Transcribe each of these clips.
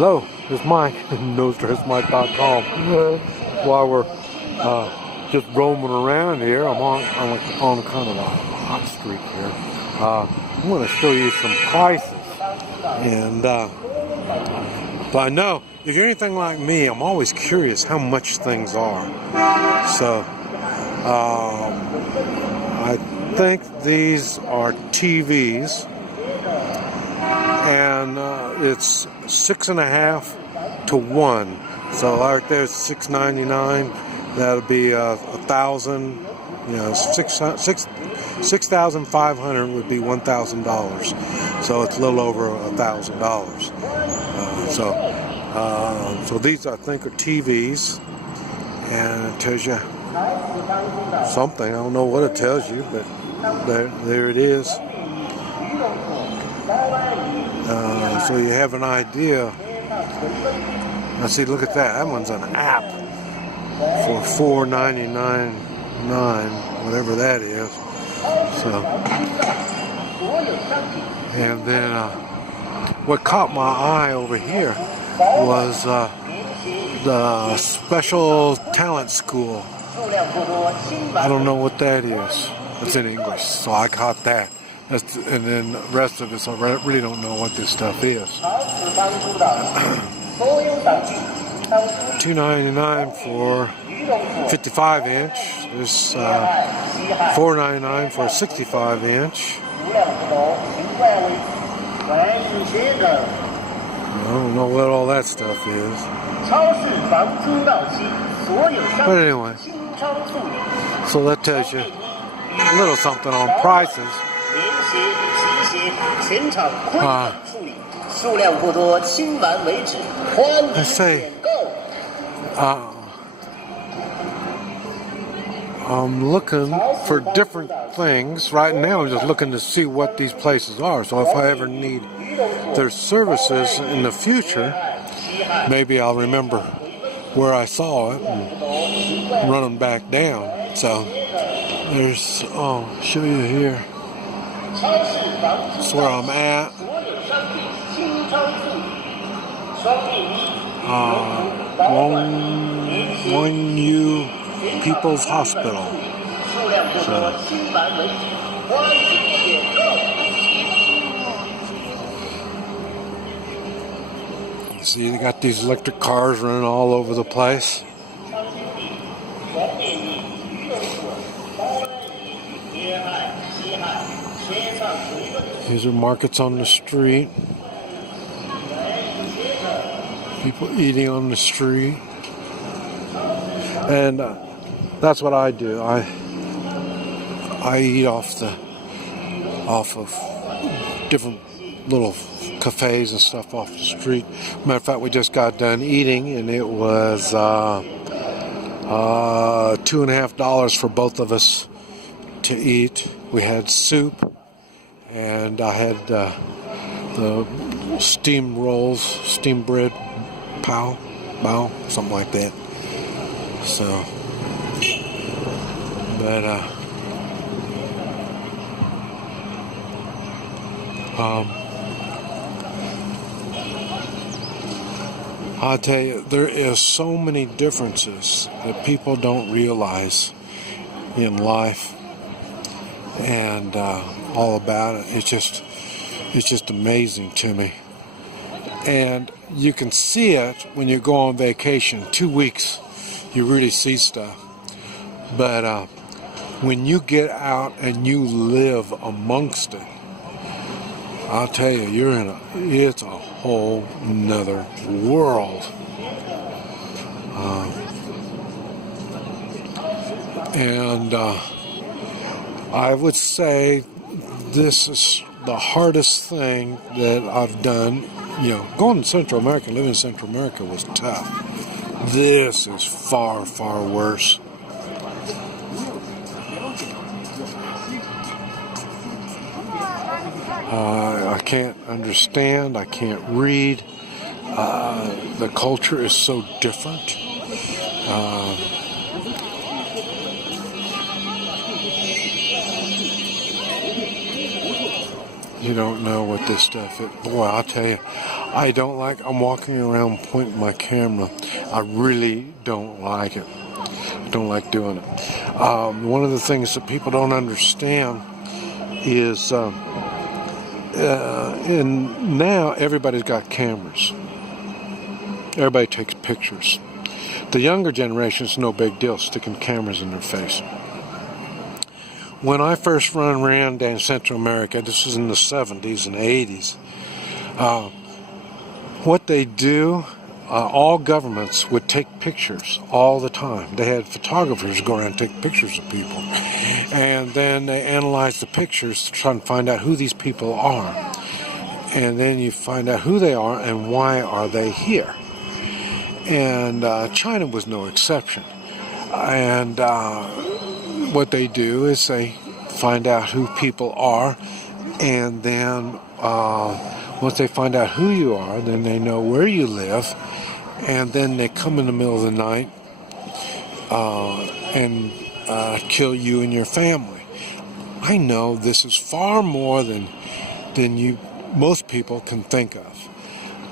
Hello, it's Mike, NoStressMike.com. While we're just roaming around here, I'm on kind of a hot streak here. I'm going to show you some prices. And but I know, if you're anything like me, I'm always curious how much things are. So, I think these are TVs. And it's 6.5 to 1. So right there's $6.99. That'll be $1,000. You know, 6,500 would be $1,000. So it's a little over $1,000. So these I think are TVs, and it tells you something. I don't know what it tells you, but there it is. So you have an idea. Now see, look at that. That one's an app for $4.99, whatever that is. So, and then what caught my eye over here was the Special Talent School. I don't know what that is. It's in English, so I caught that. And then the rest of it, so I really don't know what this stuff is. $2.99 for 55-inch. There's $4.99 for a 65-inch. I don't know what all that stuff is. But anyway, so that tells you a little something on prices. Let's see. I'm looking for different things. Right now I'm just looking to see what these places are. So if I ever need their services in the future, maybe I'll remember where I saw it and run them back down. So there's, I'll show you here. That's where I'm at. Jiangyou People's Hospital. So, you see, they got these electric cars running all over the place. These are markets on the street. People eating on the street. And that's what I do. I eat off of different little cafes and stuff off the street. Matter of fact, we just got done eating, and it was $2.50 for both of us to eat. We had soup, and I had the steam rolls, steam bread, bao, something like that. So, but I'll tell you, there is so many differences that people don't realize in life, and all about it. It's just amazing to me. And you can see it when you go on vacation. 2 weeks, you really see stuff. But when you get out and you live amongst it, I'll tell you, it's a whole nother world. And I would say this is the hardest thing that I've done. You know, going to Central America, living in Central America was tough. This is far, far worse. I can't understand. I can't read. The culture is so different. You don't know what this stuff is. Boy, I'll tell you, I don't like, I'm walking around pointing my camera. I really don't like it. I don't like doing it. One of the things that people don't understand is now everybody's got cameras. Everybody takes pictures. The younger generation is no big deal sticking cameras in their face. When I first run around down Central America, this was in the 70s and 80s, what they do, all governments would take pictures all the time. They had photographers go around and take pictures of people. And then they analyzed the pictures to try and find out who these people are. And then you find out who they are and why are they here. And China was no exception. And what they do is they find out who people are, and then once they find out who you are, then they know where you live, and then they come in the middle of the night and kill you and your family. I know this is far more than most people can think of.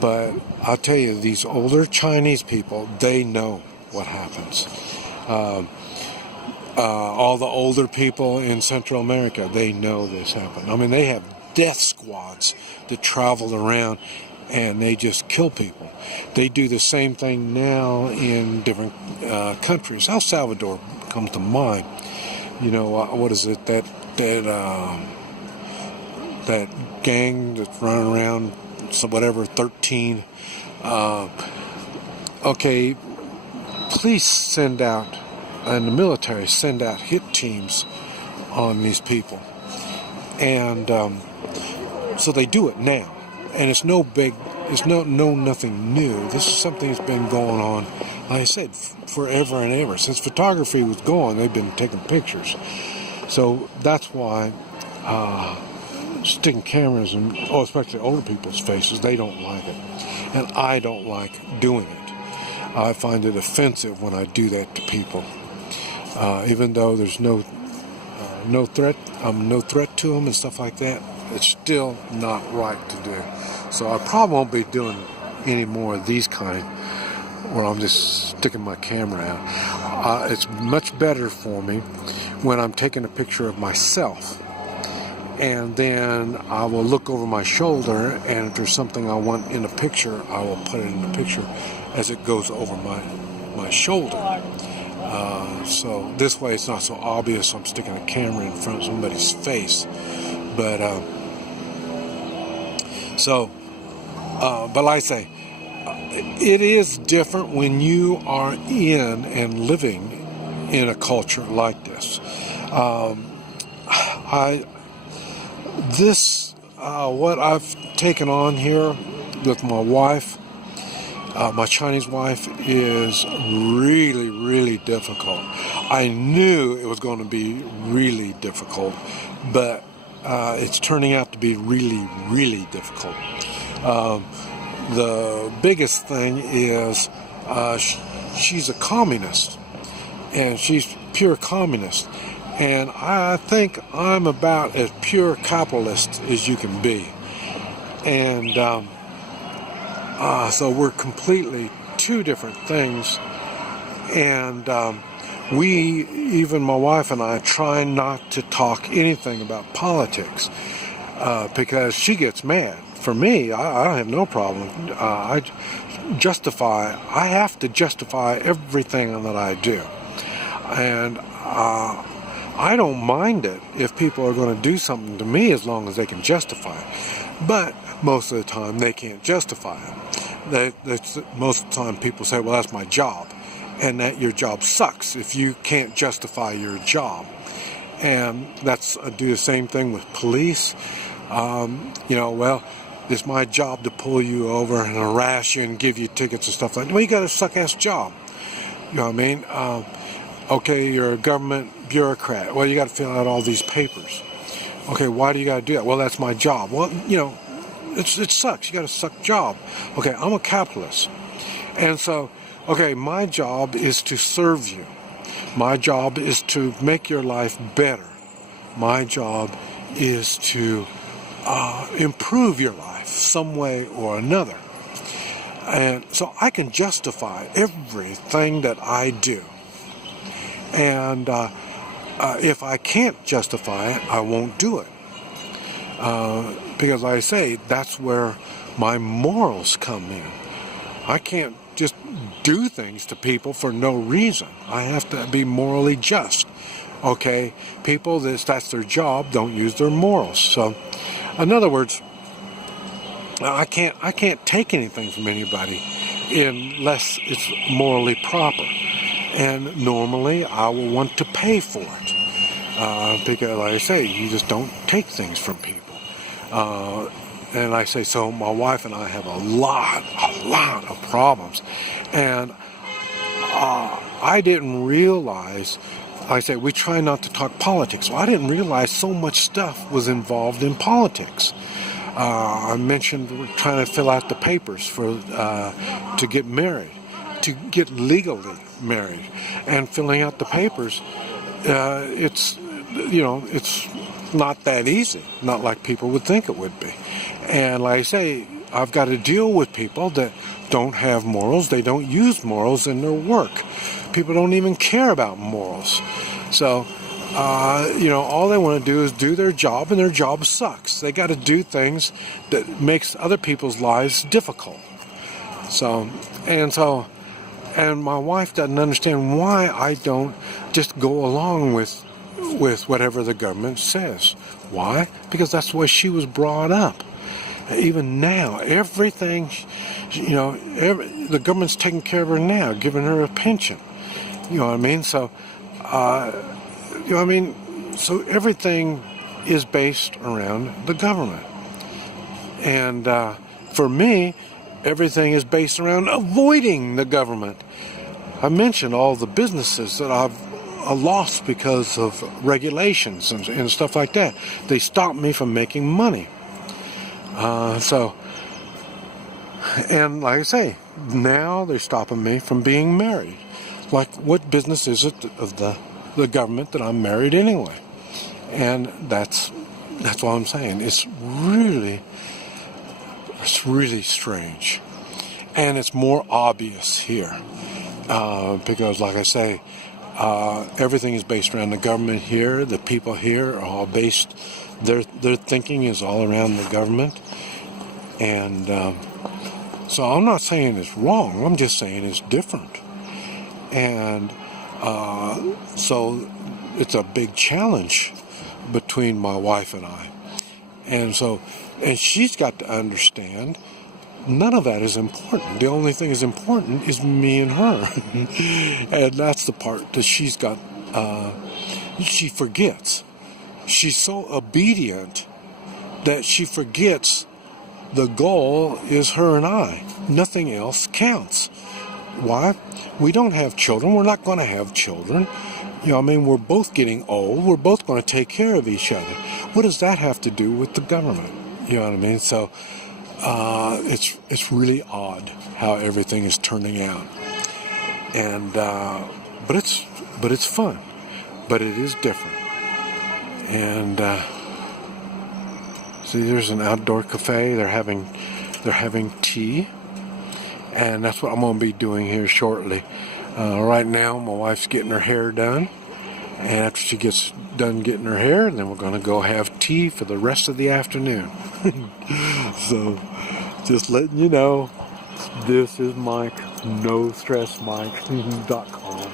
But I'll tell you, these older Chinese people, they know what happens. All the older people in Central America, they know this happened. I mean, they have death squads that travel around and they just kill people. They do the same thing now in different countries. El Salvador comes to mind. You know, what is it, that gang that's running around, so whatever, 13. Okay, police send out, and the military send out hit teams on these people. And so they do it now. And it's no big, it's nothing new. This is something that's been going on, like I said, forever and ever. Since photography was going, they've been taking pictures. So that's why sticking cameras in, especially older people's faces, they don't like it. And I don't like doing it. I find it offensive when I do that to people. Even though there's no threat, I'm no threat to them and stuff like that, it's still not right to do. So I probably won't be doing any more of these kind where I'm just sticking my camera out. It's much better for me when I'm taking a picture of myself. And then I will look over my shoulder, and if there's something I want in a picture, I will put it in the picture as it goes over my shoulder. So this way it's not so obvious I'm sticking a camera in front of somebody's face. But but like I say, it is different when you are in and living in a culture like this. What I've taken on here with my wife, my Chinese wife, is really, really difficult. I knew it was going to be really difficult, but it's turning out to be really, really difficult. The biggest thing is she's a communist, and she's pure communist. And I think I'm about as pure capitalist as you can be. And so we're completely two different things. And even my wife and I, try not to talk anything about politics because she gets mad. For me, I have no problem. I have to justify everything that I do. And I don't mind it if people are going to do something to me as long as they can justify it. But most of the time they can't justify it. Most of the time people say, well, that's my job. And that your job sucks if you can't justify your job. And do the same thing with police. Well, it's my job to pull you over and harass you and give you tickets and stuff like that. Well, you got a suck-ass job. You know what I mean? Okay, you're a government bureaucrat. Well, you got to fill out all these papers. Okay, why do you got to do that? Well, that's my job. Well, it sucks. You got a suck job. Okay, I'm a capitalist. And so, okay, my job is to serve you. My job is to make your life better. My job is to improve your life some way or another. And so I can justify everything that I do. And if I can't justify it, I won't do it. Because like I say, that's where my morals come in. I can't just do things to people for no reason. I have to be morally just. Okay, people, that's their job, don't use their morals. So, in other words, I can't take anything from anybody unless it's morally proper. And normally I will want to pay for it. Because like I say, you just don't take things from people. And I say, so my wife and I have a lot of problems. And I didn't realize, like I say, we try not to talk politics. So I didn't realize so much stuff was involved in politics. I mentioned we're trying to fill out the papers to get married, to get legally married. And filling out the papers, it's not that easy, not like people would think it would be. And like I say, I've got to deal with people that don't have morals. They don't use morals in their work. People don't even care about morals. So, all they want to do is do their job, and their job sucks. They got to do things that makes other people's lives difficult. And my wife doesn't understand why I don't just go along with whatever the government says. Why? Because that's the way she was brought up. Even now, everything, the government's taking care of her now, giving her a pension. You know what I mean? So, so everything is based around the government. And for me, everything is based around avoiding the government. I mentioned all the businesses that I've lost because of regulations and stuff like that. They stopped me from making money. And like I say, now they're stopping me from being married. Like, what business is it of the government that I'm married anyway? And that's what I'm saying. It's really strange. And it's more obvious here. Because like I say, everything is based around the government here. The people here are all based, their thinking is all around the government. And so I'm not saying it's wrong. I'm just saying it's different. And so it's a big challenge between my wife and I. And she's got to understand none of that is important. The only thing is important is me and her. And that's the part that she's got, she forgets. She's so obedient that she forgets the goal is her and I. Nothing else counts. Why? We don't have children. We're not going to have children. We're both getting old. We're both going to take care of each other. What does that have to do with the government? You know what I mean? So, it's really odd how everything is turning out. And, but it's fun. But it is different. And, see, there's an outdoor cafe. They're having tea. And that's what I'm going to be doing here shortly. Right now, my wife's getting her hair done. And after she gets done getting her hair, then we're going to go have tea for the rest of the afternoon. So, just letting you know, this is Mike, NoStressMike.com.